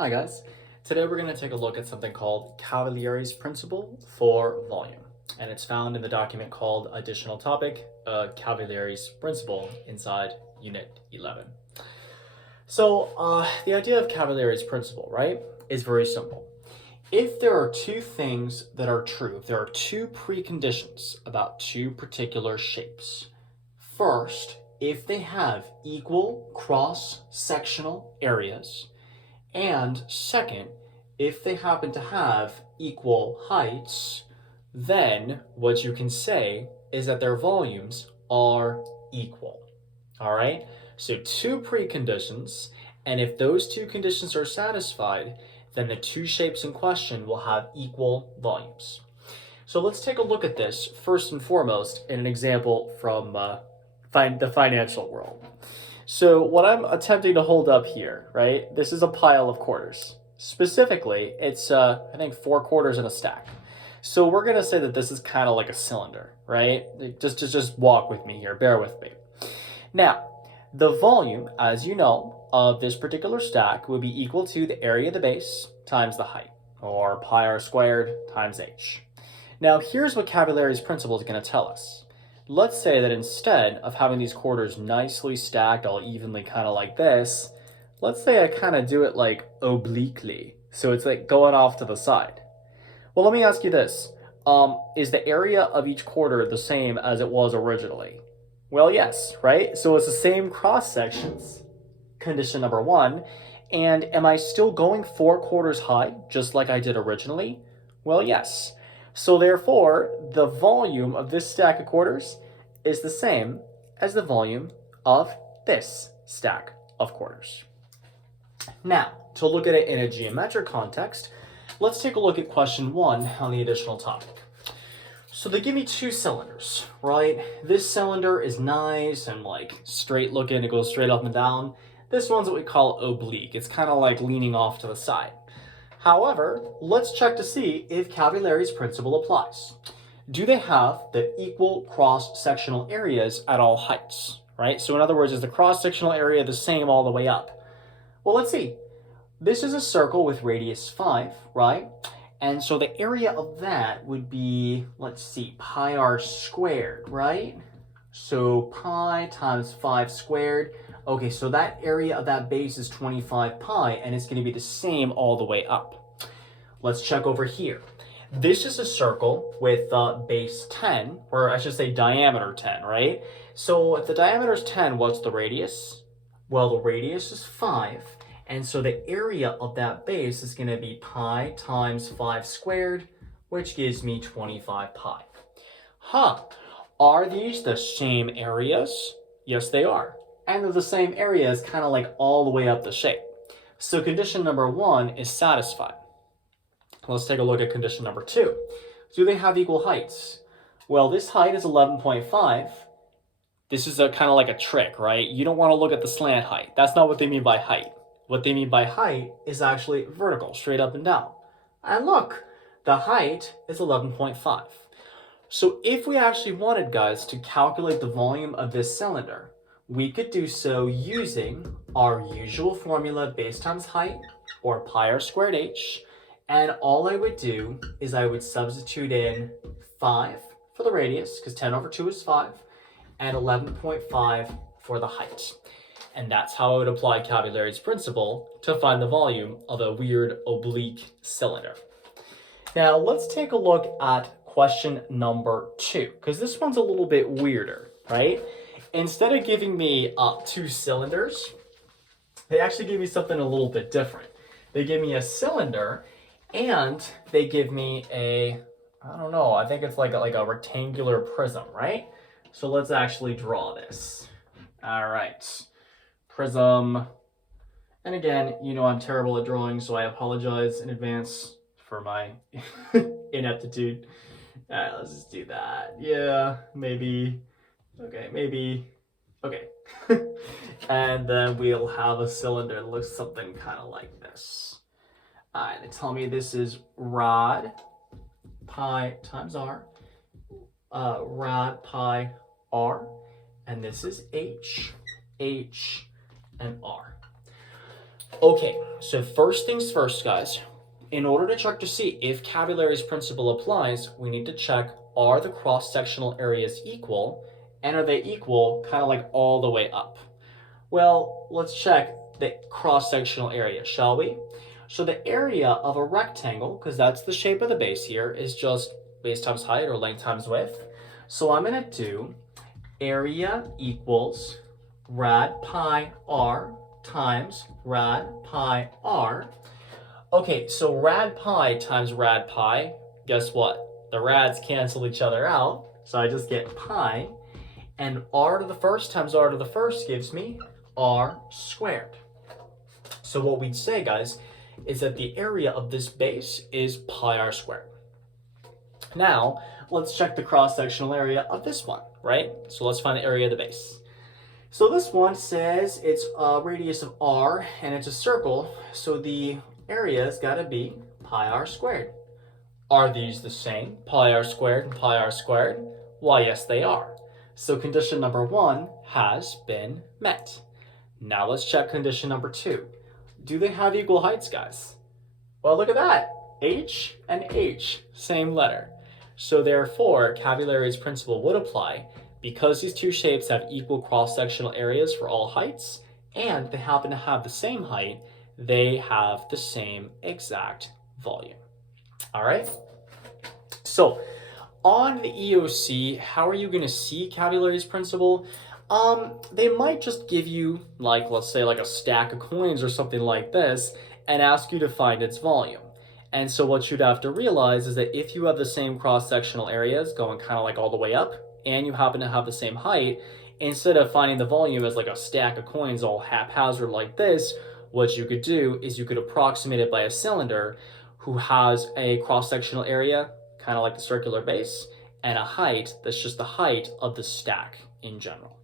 Hi guys. Today we're going to take a look at something called Cavalieri's principle for volume. And it's found in the document called Additional Topic, Cavalieri's principle inside Unit 11. So the idea of Cavalieri's principle, right, is very simple. If there are two things that are true, if there are two preconditions about two particular shapes, first, if they have equal cross-sectional areas, and second, if they happen to have equal heights, then what you can say is that their volumes are equal. All right? So two preconditions, and if those two conditions are satisfied, then the two shapes in question will have equal volumes. So let's take a look at this first and foremost in an example from the financial world. So what I'm attempting to hold up here, right? This is a pile of quarters. Specifically, it's I think 4 quarters in a stack. So we're gonna say that this is kind of like a cylinder, right? Just walk with me here, bear with me. Now, the volume, as you know, of this particular stack would be equal to the area of the base times the height, or pi r squared times h. Now, here's what Cavalieri's principle is going to tell us. Let's say that instead of having these quarters nicely stacked all evenly kind of like this, let's say I kind of do it like obliquely. So it's like going off to the side. Well, let me ask you this. Is the area of each quarter the same as it was originally? Well, yes, right? So it's the same cross sections, condition number one. And am I still going 4 quarters high, just like I did originally? Well, yes. So therefore, the volume of this stack of quarters is the same as the volume of this stack of quarters. Now, to look at it in a geometric context, let's take a look at question 1 on the additional topic. So they give me 2 cylinders, right? This cylinder is nice and like straight looking, it goes straight up and down. This one's what we call oblique. It's kind of like leaning off to the side. However, let's check to see if Cavalieri's principle applies. Do they have the equal cross-sectional areas at all heights, right? So in other words, is the cross-sectional area the same all the way up? Well, let's see. This is a circle with radius 5, right? And so the area of that would be, let's see, pi r squared, right? So pi times 5 squared. Okay, so that area of that base is 25 pi, and it's going to be the same all the way up. Let's check over here. This is a circle with base 10, or I should say diameter 10, right? So if the diameter is 10, what's the radius? Well, the radius is 5, and so the area of that base is going to be pi times 5 squared, which gives me 25 pi. Are these the same areas? Yes, they are. And they're the same areas kind of like all the way up the shape. So condition number 1 is satisfied. Let's take a look at condition number 2. Do they have equal heights? Well, this height is 11.5. This is a kind of like a trick, right? You don't want to look at the slant height. That's not what they mean by height. What they mean by height is actually vertical, straight up and down. And look, the height is 11.5. So if we actually wanted, guys, to calculate the volume of this cylinder, we could do so using our usual formula, base times height, or pi r squared h. And all I would do is I would substitute in 5 for the radius, because 10 over 2 is 5, and 11.5 for the height. And that's how I would apply Cavalieri's principle to find the volume of a weird oblique cylinder. Now, let's take a look at question number 2, because this one's a little bit weirder, right? Instead of giving me 2 cylinders, they actually give me something a little bit different. They give me a cylinder, and they give me a, I don't know, I think it's like a rectangular prism, right? So let's actually draw this. All right, prism. And again, you know I'm terrible at drawing, so I apologize in advance for my ineptitude. All right, let's just do that. Yeah, maybe. Okay, maybe. Okay. And then we'll have a cylinder that looks something kind of like this. All right, they tell me this is rad pi times r, rad pi r, and this is h, and r. Okay, so first things first, guys. In order to check to see if Cavalieri's principle applies, we need to check, are the cross-sectional areas equal, and are they equal kind of like all the way up? Well, let's check the cross-sectional area, shall we? So the area of a rectangle, because that's the shape of the base here, is just base times height or length times width. So I'm going to do area equals rad pi r times rad pi r. Okay, so rad pi times rad pi, guess what? The rads cancel each other out, so I just get pi, and r to the first times r to the first gives me r squared. So what we'd say, guys, is that the area of this base is pi r squared. Now, let's check the cross-sectional area of this one, right? So let's find the area of the base. So this one says it's a radius of r, and it's a circle, so the area's got to be pi r squared. Are these the same, pi r squared and pi r squared? Why, yes, they are. So condition number 1 has been met. Now let's check condition number 2. Do they have equal heights, guys? Well, look at that. H and H, same letter. So therefore, Cavalieri's principle would apply because these two shapes have equal cross-sectional areas for all heights, and they happen to have the same height, they have the same exact volume. All right? So on the EOC, how are you going to see Cavalieri's principle? They might just give you, like, let's say like a stack of coins or something like this, and ask you to find its volume. And so what you'd have to realize is that if you have the same cross-sectional areas going kind of like all the way up, and you happen to have the same height, instead of finding the volume as like a stack of coins all haphazard like this, what you could do is you could approximate it by a cylinder who has a cross-sectional area, kind of like the circular base, and a height that's just the height of the stack in general.